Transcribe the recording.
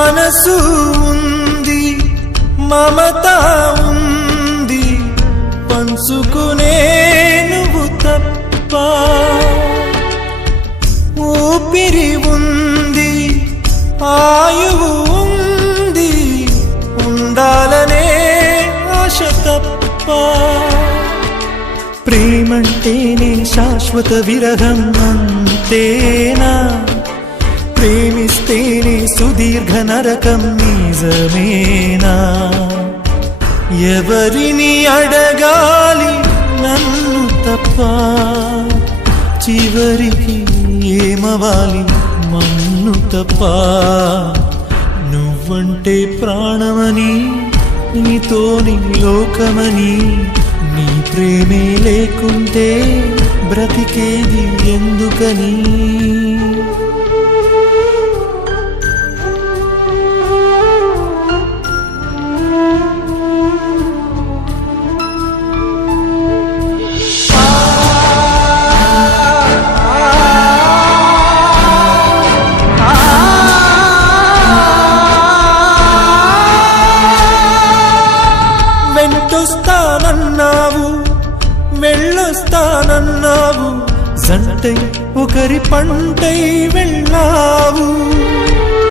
మనసు ఉంది, మమత ఉంది, పంచుకునే నువ్వు తప్ప. ఊపిరి ఉంది, ఆయువు ఉంది, ఉండాలనే ఆశ తప్ప. ప్రేమంటేనే శాశ్వత విరహం అంతేనా? ప్రేమిస్తేనే సుదీర్ఘ నరకం నిజమేనా? ఎవరిని అడగాలి నన్ను తప్ప? చివరికి ఏమవాలి మన్ను తప్ప? నువ్వంటే ప్రాణమని, నీతోని లోకమని, నీ ప్రేమే లేకుంటే బ్రతికేది ఎందుకని? వెంటొస్తానన్నావు, వెళ్ళొస్తానన్నావు, జంటై ఒకరి పంటై వెళ్ళావు.